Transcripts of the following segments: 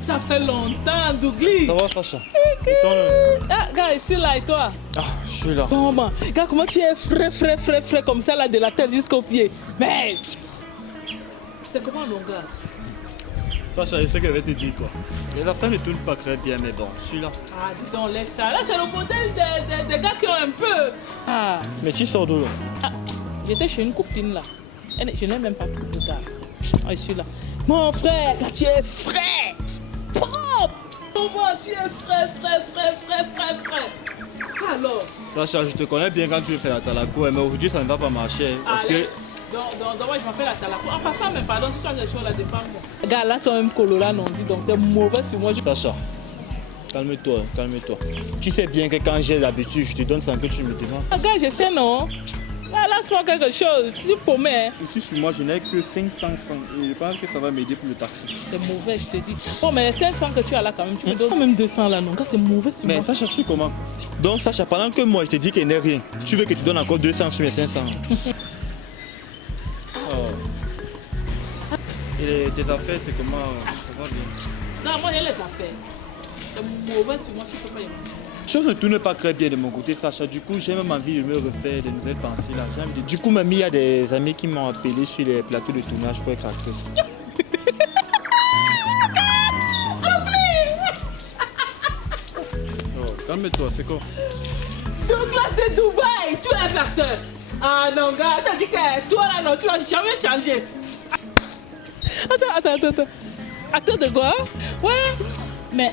Ça fait longtemps, Douglas. Ça va, Sacha? Ah, gars, ici, là, et toi? Ah, je suis là. Bon, gars, comment tu es frais, comme ça, là, de la tête jusqu'aux pieds? Mais, c'est comment, mon gars? Sacha, je sais que je vais te dire quoi. Les affaires ne tournent pas très bien, mais bon, je suis là. Ah, dis donc, laisse ça. Là, c'est le modèle des gars qui ont un peu. Ah, Mais tu sors d'où, là? j'étais chez une copine, là. Je n'ai même pas trouvé, gars. Ah, je suis là. Mon frère, gars, tu es frais. Propre. Comment tu es frais. Ça alors? Sacha, je te connais bien quand tu veux faire la talaco, mais aujourd'hui ça ne va pas marcher. Parce que... Donc, moi, je m'appelle Atalako. En passant, mais pardon, si tu as des choses là, dépend moi. Gars, là, c'est un colo là, non dit, donc c'est mauvais sur moi. Sacha, calme-toi. Tu sais bien que quand j'ai l'habitude, je te donne sans que tu me demandes. Ah, gars, je sais, non? Ah, lance-moi quelque chose, si tu promets. Ici, sur moi, je n'ai que 500 francs. Et je pense que ça va m'aider pour le taxi. C'est mauvais, je te dis. Bon, mais les 500 que tu as là, quand même, tu me donnes quand même 200 là, non? Gars, c'est mauvais sur moi. Mais Sacha, je suis comment? Donc, Sacha, pendant que moi, je te dis qu'il n'est rien, tu veux que tu donnes encore 200 sur mes 500? Et tes affaires, c'est comment? Ça va bien? Non, moi, j'ai les affaires. C'est mauvais sur moi, tu peux pas y aller. Les choses ne tournent pas très bien de mon côté, Sacha. Du coup, j'ai même envie de me refaire de nouvelles pensées là. Du coup, même il y a des amis qui m'ont appelé sur les plateaux de tournage pour être acteur. Oh, calme-toi, c'est quoi? Douglas de Dubaï, tu es un acteur. Ah non, gars, t'as dit que toi là, non, tu vas jamais changer. Attends. Acteur de quoi? Ouais, mais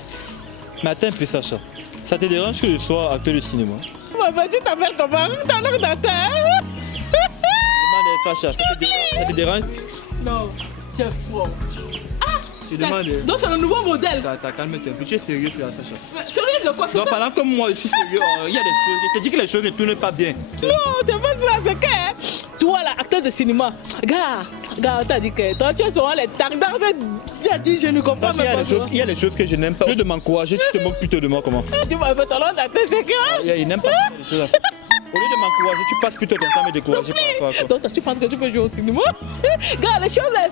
attends un peu, Sacha. Ça te dérange que je sois acteur de cinéma? bah, tu t'appelles comment? T'as l'air d'acteur. Demande, Sacha, ça te dérange? Non, tu es fort. Je demande. Donc c'est le nouveau modèle. Calme-toi un peu, tu es sérieux sur ça, Sacha? Mais sérieux de quoi? Non, pendant que moi je suis sérieux, il y a des choses. Je te dis que les choses ne tournent pas bien. Non, c'est pas ça, c'est que toi là, acteur de cinéma, gars, t'as dit que toi tu es souvent les tendances. J'ai dit, je ne comprends Parce qu'il même pas. il y a des choses que je n'aime pas. Au lieu de m'encourager, tu te moques plutôt de moi, comment? Tu m'as fait ton nom d'acteur, c'est que. Il n'aime pas les choses à faire. Au lieu de m'encourager, tu passes plutôt ton temps à me décourager par rapport à quoi. Donc tu penses que tu peux jouer au cinéma? Gars, les choses là,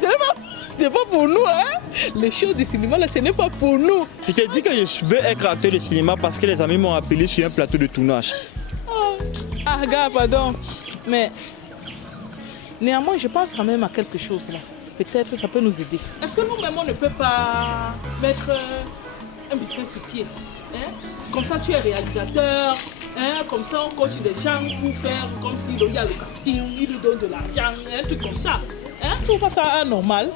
c'est pas pour nous, hein? Les choses du cinéma là, ce n'est pas pour nous. Je t'ai dit que je veux être acteur de cinéma parce que les amis m'ont appelé sur un plateau de tournage. Ah, gars, pardon. Mais néanmoins, je pense quand même à quelque chose là. Peut-être que ça peut nous aider. Est-ce que nous-mêmes, on ne peut pas mettre un business sur pied, hein? Comme ça, tu es réalisateur, hein? Comme ça, on coach les gens pour faire comme s'il y a le casting, ils lui donnent de l'argent, un truc comme ça. Hein? Tu trouves pas ça normal?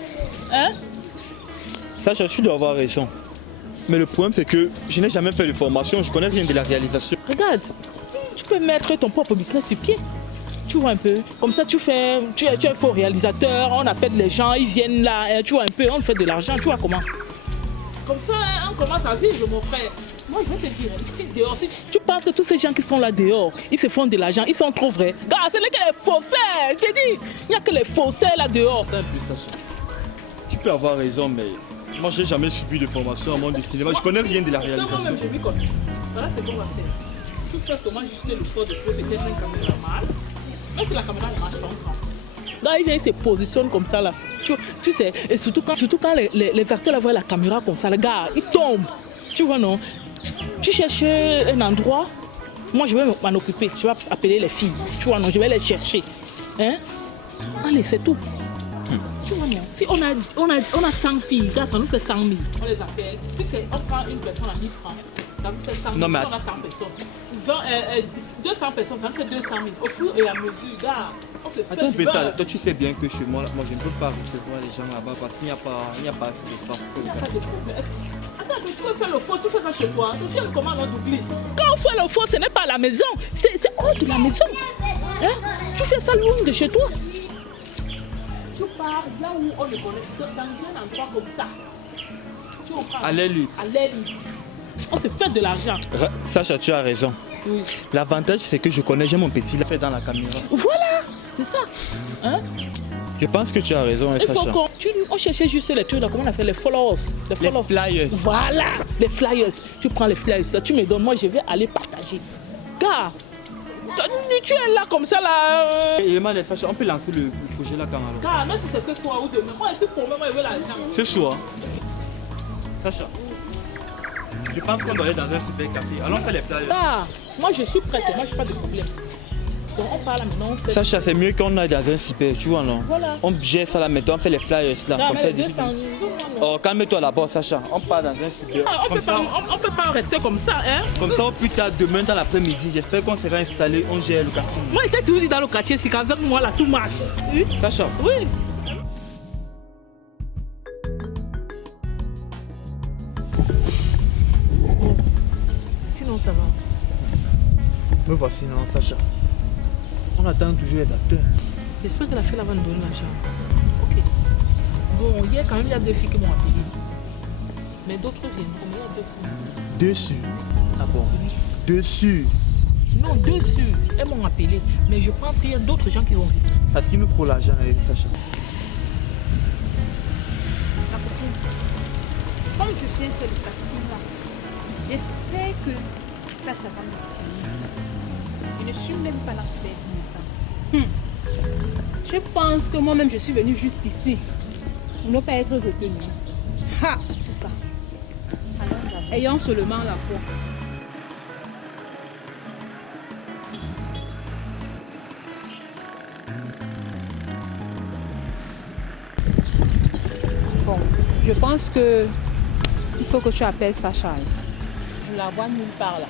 Hein? Sacha, tu dois avoir raison. Mais le problème, c'est que je n'ai jamais fait de formation, je connais rien de la réalisation. Regarde, tu peux mettre ton propre business sur pied. Tu vois un peu, comme ça tu es un faux réalisateur, on appelle les gens, ils viennent là, hein, tu vois un peu, on fait de l'argent, tu vois comment. Comme ça, hein, on commence à vivre, mon frère. Moi, je vais te dire, ici dehors, si tu penses que tous ces gens qui sont là dehors, ils se font de l'argent, ils sont trop vrais. Gars, ce n'est que les faussaires, je t'ai dit, il n'y a que les faussaires là dehors. Attends un peu, Sacha. Tu peux avoir raison, mais moi, je n'ai jamais suivi de formation en monde du cinéma. Je connais rien de la réalisation. Moi-même, je vis comme ça. Voilà ce qu'on va faire. Tu fais seulement juste le fort de trouver peut-être un caméraman. Même si la caméra ne marche pas, on s'en fout. Là, il se positionne comme ça là. Tu sais, et surtout quand les acteurs là voient la caméra comme ça, les gars, ils tombent. Tu vois, non? Tu cherches un endroit, moi je vais m'en occuper. Je vais appeler les filles. Tu vois, non? Je vais les chercher. Hein? Allez, c'est tout. Tu vois, non? Si on a 100 filles, gars, ça nous fait 100 000. On les appelle. Tu sais, on prend une personne à 1000 francs. Ça nous fait 100 000. Si on a 100 personnes. 200 personnes, ça nous fait 200 000. Au fur et à mesure, gars, on se fait. Attends, mais ça, toi tu sais bien que chez moi, moi je ne peux pas recevoir les gens là-bas parce qu'il n'y a pas assez d'espace pour le faire. Attends, mais tu veux faire le faux, tu fais ça chez toi. Tu aimes comment on oublie? Quand on fait le faux, ce n'est pas à la maison, c'est hors de la maison. Hein? Tu fais ça loin de chez toi. Tu pars là où on le connaît, dans un endroit comme ça. Tu prends à l'air libre. À l'air libre. On se fait de l'argent. Sacha, tu as raison. Oui. L'avantage, c'est que je connais, j'ai mon petit, il l'a fait dans la caméra. Voilà, c'est ça. Hein? Je pense que tu as raison, hein, Il faut Sacha. on cherchait juste les trucs, comment on a fait les followers. Les flyers. Voilà, les flyers. Tu prends les flyers, là, tu me donnes, moi je vais aller partager. Car, tu es là comme ça là. Et les Sacha, on peut lancer le projet là quand alors? Car même si c'est ce soir ou demain, moi je suis pour moi, je veux l'argent. Ce soir. Sacha, je pense qu'on doit aller dans un super café. Allons faire les flyers. Ah, moi je suis prête, moi je n'ai pas de problème. Donc on parle maintenant, on fait. Sacha, c'est mieux qu'on aille dans un super, tu vois non? Voilà. On gère ça là maintenant, on fait les flyers là. Ah, Comme mais ça, les 200, non. Oh, calme-toi là-bas, Sacha. On part dans un super. Ah, on ne peut pas rester comme ça, hein? Comme ça, au plus tard, demain dans l'après-midi, j'espère qu'on sera installé, on gère le quartier. Moi, j'étais toujours dit dans le quartier, c'est qu'avec moi là, tout marche. Oui. Sacha. Oui. Sinon, ça va. Me voici, non, Sacha. On attend toujours les acteurs. J'espère que la fille là va nous donner l'argent. Ok. Bon, hier quand même, il y a 2 filles qui m'ont appelé. Mais d'autres viennent. Combien il y a 2 filles? Dessus. Ah bon? Dessus. Non, 2 sûrs. Elles m'ont appelé. Mais je pense qu'il y a d'autres gens qui vont venir. Parce qu'il nous faut l'argent, Sacha. Comme je viens faire le casting là, j'espère que Sacha va me retenir. Je ne suis même pas là pour perdre mon temps. Je pense que moi-même je suis venue jusqu'ici pour ne pas être retenue. Ha! En tout cas, ayant seulement la foi. Bon, je pense que il faut que tu appelles Sacha. Je la vois nulle part là.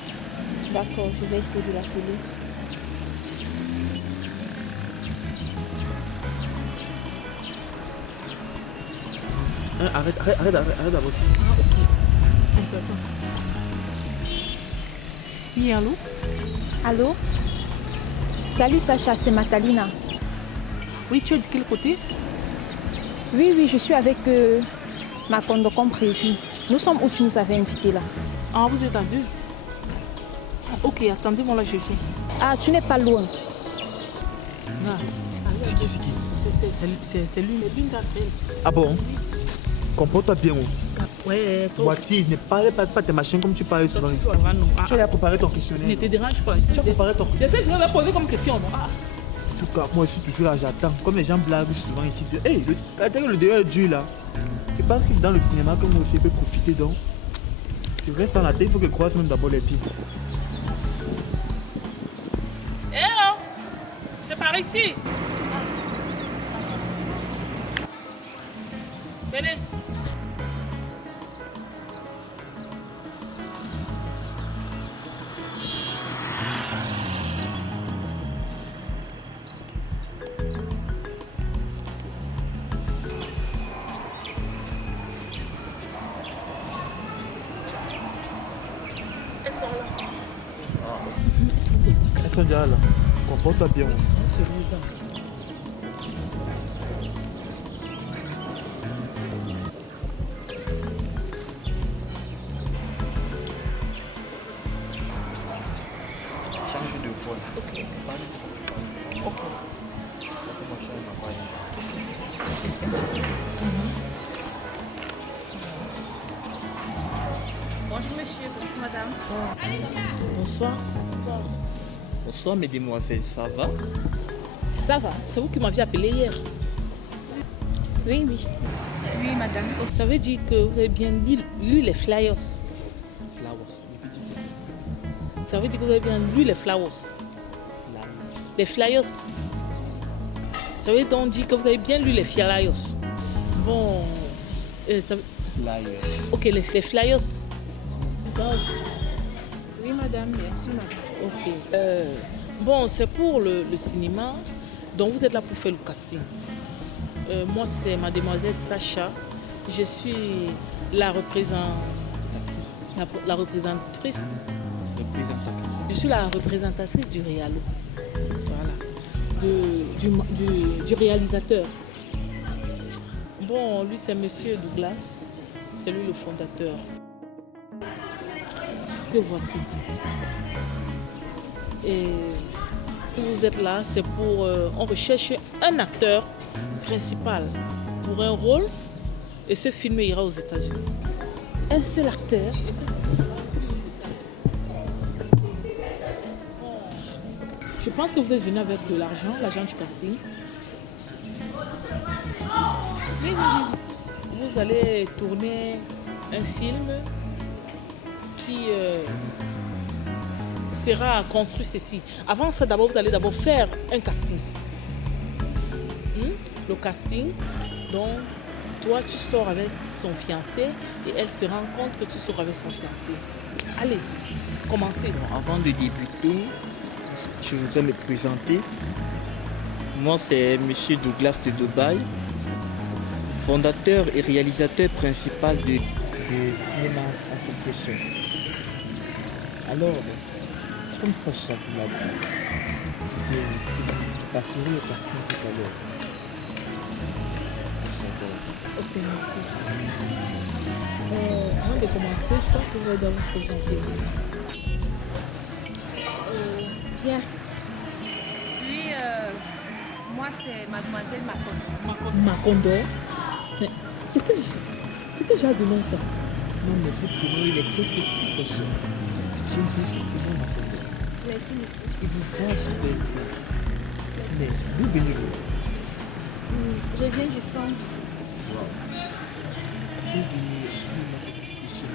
D'accord, je vais essayer de l'appeler. Hein, arrête d'abord. Ah, ok. Oui, allô? Allô? Salut Sacha, c'est Matalina. Oui, tu es de quel côté? Oui, je suis avec ma condo comme prévu. Nous sommes où tu nous avais indiqué là. Ah, vous êtes à 2. Ok, attendez-moi là, je viens. Ah, tu n'es pas loin. Ah, c'est l'une d'entre elles. Ah bon? Comporte-toi bien. Ouais, toi Voici, ne parle pas de tes machines comme tu parlais souvent. aussi. Ça va, non. Tu as préparé ton questionnaire. Ne te dérange pas. Tu as préparé ton Je questionnaire. sais ce que je vais poser comme question. Ah. En tout cas, moi je suis toujours là, j'attends. Comme les gens blaguent souvent ici. Hey, le dehors est dur là. Je pense que c'est dans le cinéma que moi aussi je peux profiter donc. Je reste dans la tête, il faut que je croise même d'abord les pieds. Eh oh! C'est par ici. Venez. Elles sont là. Elles sont déjà là. Comporte-toi bien. Elles sont là. Change de voix. Ok. Bonjour monsieur, bonjour madame. Bonsoir. Bonsoir mesdemoiselles, ça va? Ça va? C'est vous qui m'aviez appelé hier. Oui. Oui madame. Ça veut dire que vous avez bien lu les flyers. Ça veut dire que vous avez bien lu les flyers. Les flyers. Ça veut donc dire que vous avez bien lu les flyers. Bon. Flyer. Ok, les flyers. Oui madame, bien sûr madame. Ok. Bon, c'est pour le cinéma. Donc vous êtes là pour faire le casting. Moi, c'est mademoiselle Sacha. Je suis la représentatrice. Je suis la représentatrice du Réalo. Voilà. Du réalisateur. Bon, lui, c'est Monsieur Douglas. C'est lui le fondateur. que voici. Et vous êtes là, c'est pour... on recherche un acteur principal pour un rôle et ce film ira aux États-Unis. Un seul acteur. Je pense que vous êtes venu avec de l'argent, l'agent du casting. Oui. Vous allez tourner un film qui sera construit ceci. Avant ça, d'abord, vous allez d'abord faire un casting. Le casting, donc toi tu sors avec son fiancé et elle se rend compte que tu sors avec son fiancé. Allez, commencez. Avant de débuter, je voudrais me présenter. Moi, c'est Monsieur Douglas de Dubaï, fondateur et réalisateur principal de Cinemas Association. Alors, comme Sacha vous l'a dit, je passerai au casting tout à l'heure. Ok, merci. Avant de commencer, je pense que vous allez d'abord vous présenter. Bien. Puis, moi, c'est mademoiselle Macondo. Macondo. Mais c'est que j'ai de nom ça. Non, mais ce prénom, il est très sexy, très cher. J'aime bien ce prénom, Macondo. Merci, monsieur. Il vous vend super bien. Mais d'où venez-vous? Je viens du centre. Bienvenue au Cinemas Association.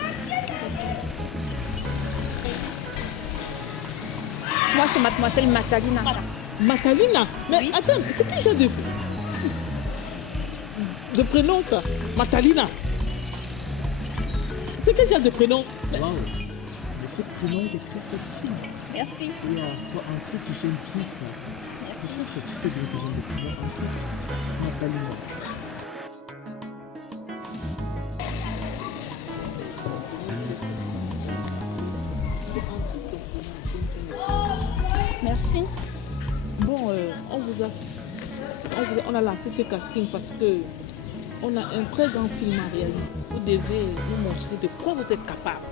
Merci, monsieur. Moi, c'est mademoiselle Matalina. Matalina. Mais Oui. attends, c'est quel genre de prénom ça? Matalina. C'est quel genre de prénom? Waouh! Mais ce prénom, il est très sexy. Merci. Il est à la fois antique et j'aime bien ça. Et ça, tu sais bien que j'aime le prénom antique. Matalina. Merci. Bon, on a lancé ce casting parce que on a un très grand film à réaliser. Vous devez nous montrer de quoi vous êtes capable.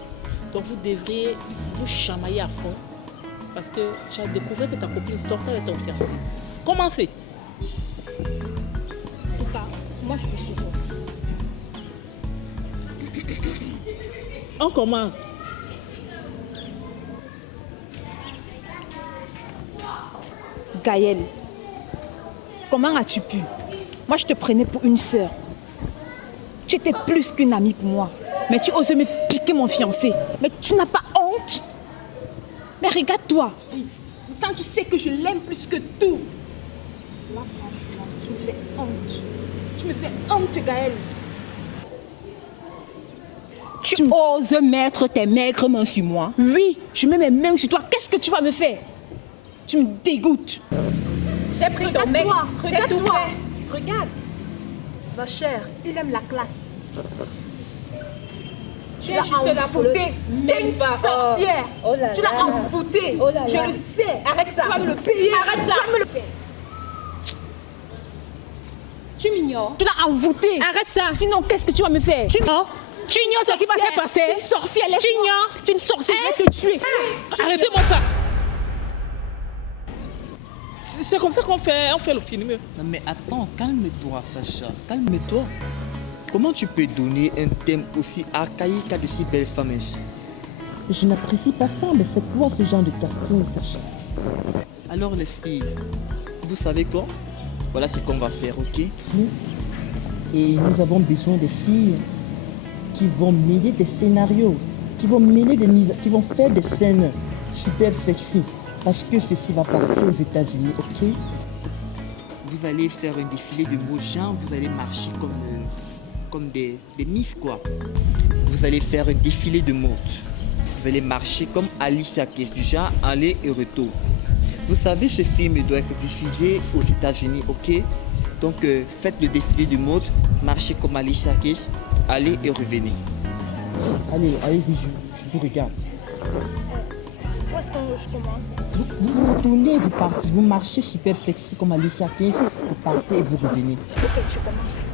Donc vous devriez vous chamailler à fond parce que tu as découvert que ta copine sortait avec ton fiancé. Commencez. En tout cas, moi, je suis ça. On commence. Gaëlle, comment as-tu pu? Moi, je te prenais pour une sœur. Tu étais plus qu'une amie pour moi. Mais tu oses me piquer mon fiancé. Mais tu n'as pas honte? Mais regarde-toi. Pourtant, tu sais que je l'aime plus que tout. Là, franchement, tu me fais honte. Tu me fais honte, Gaëlle. Tu oses mettre tes maigres mains sur moi? Oui, je mets mes mains sur toi. Qu'est-ce que tu vas me faire? Tu me dégoûtes. J'ai pris ton mec. Regarde-toi. Regarde. Ma chère, il aime la classe. Tu l'as envoûté. Tu es une sorcière. Tu l'as envoûté. Je le sais. Arrête ça. Tu vas me le payer. Arrête ça. Tu vas me le payer. Tu m'ignores. Tu l'as envoûté. Arrête ça. Sinon, qu'est-ce que tu vas me faire? Tu ignores ce qui va se passer. Tu es une sorcière. Tu ignores. Tu es une sorcière. Je vais te tuer. Arrêtez-moi ça. C'est comme ça qu'on fait le film. Non mais attends, calme-toi Sacha, calme-toi. Comment tu peux donner un thème aussi archaïque à de si belles femmes ainsi? Je n'apprécie pas ça, mais c'est quoi ce genre de casting, Sacha? Alors les filles, vous savez quoi? Voilà ce qu'on va faire, ok? Oui. Et nous avons besoin de filles qui vont mêler des scénarios, qui vont faire des scènes super sexy. Parce que ceci va partir aux États-Unis, ok? Vous allez faire un défilé de beaux gens, vous allez marcher comme des miss quoi. Vous allez faire un défilé de mode. Vous allez marcher comme Alicia Keys, du genre aller et retour. Vous savez, ce film doit être diffusé aux États-Unis, ok? Donc faites le défilé de mode, marchez comme Alicia Keys, allez et revenez. Allez-y, je vous regarde. Où est-ce que je commence? Vous retournez, vous partez, vous marchez super sexy comme Alicia Keys, vous partez et vous revenez. Ok, je commence.